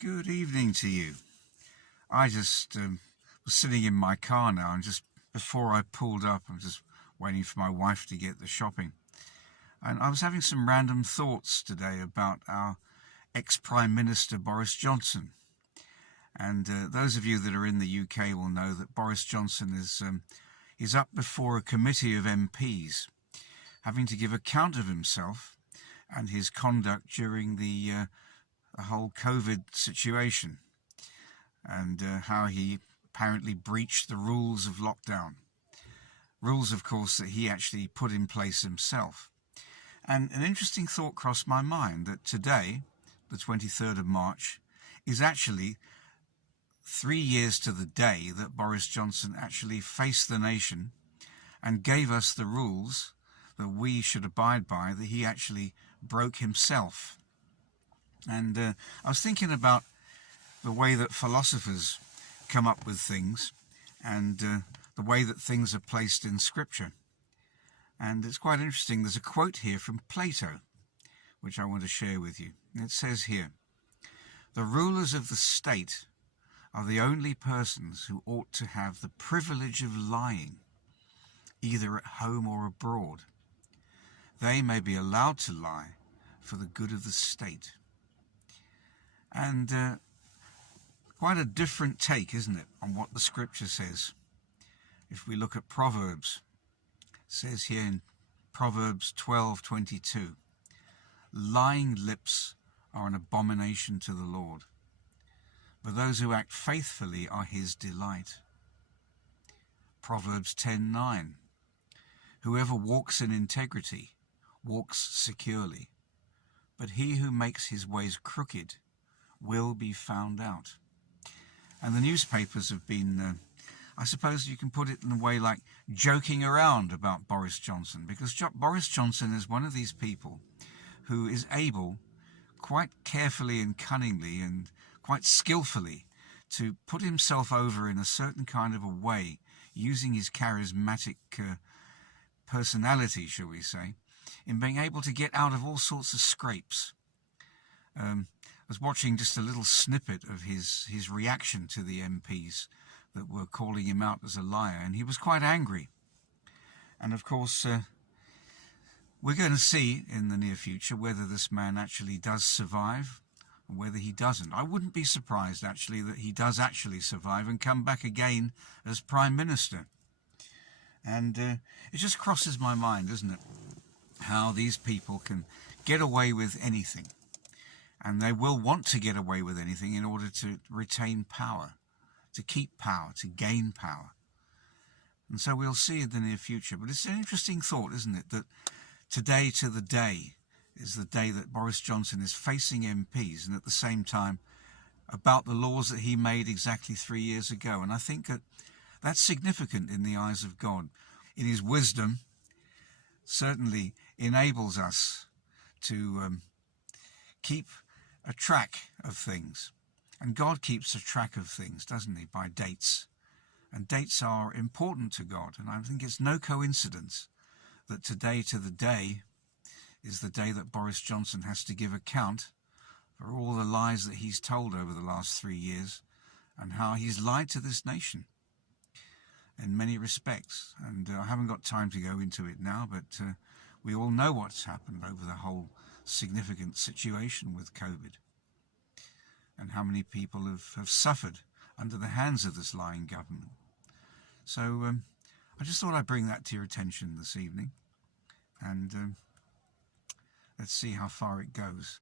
Good evening to you. I just was sitting in my car now, and just before I pulled up, I'm just waiting for my wife to get the shopping. And I was having some random thoughts today about our ex-Prime Minister Boris Johnson. And those of you that are in the UK will know that Boris Johnson is up before a committee of MPs, having to give account of himself and his conduct during the whole COVID situation, and how he apparently breached the rules of lockdown. Rules, of course, that he actually put in place himself. And an interesting thought crossed my mind that today, the 23rd of March, is actually 3 years to the day that Boris Johnson actually faced the nation and gave us the rules that we should abide by, that he actually broke himself. And I was thinking about the way that philosophers come up with things, and the way that things are placed in Scripture. And it's quite interesting. There's a quote here from Plato, which I want to share with you. It says here, "The rulers of the state are the only persons who ought to have the privilege of lying, either at home or abroad. They may be allowed to lie for the good of the state." And quite a different take, isn't it, on what the Scripture says. If we look at Proverbs, it says here in Proverbs 12:22, "Lying lips are an abomination to the Lord, but those who act faithfully are his delight." Proverbs 10:9, "Whoever walks in integrity walks securely, but he who makes his ways crooked will be found out." And the newspapers have been, I suppose you can put it in a way like joking around about Boris Johnson, because Boris Johnson is one of these people who is able, quite carefully and cunningly and quite skillfully, to put himself over in a certain kind of a way, using his charismatic personality, shall we say, in being able to get out of all sorts of scrapes. I was watching just a little snippet of his reaction to the MPs that were calling him out as a liar, and he was quite angry. And of course, we're going to see in the near future whether this man actually does survive or whether he doesn't. I wouldn't be surprised, actually, that he does actually survive and come back again as Prime Minister. And it just crosses my mind, doesn't it, how these people can get away with anything. And they will want to get away with anything in order to retain power, to keep power, to gain power. And so we'll see in the near future. But it's an interesting thought, isn't it, that today to the day is the day that Boris Johnson is facing MPs, and at the same time about the laws that he made exactly 3 years ago. And I think that that's significant in the eyes of God. In his wisdom, certainly enables us to keep a track of things. And God keeps a track of things, doesn't he, by dates. And dates are important to God. And I think it's no coincidence that today to the day is the day that Boris Johnson has to give account for all the lies that he's told over the last 3 years, and how he's lied to this nation in many respects. And I haven't got time to go into it now, but we all know what's happened over the whole significant situation with COVID, and how many people have suffered under the hands of this lying government. So I just thought I'd bring that to your attention this evening, and let's see how far it goes.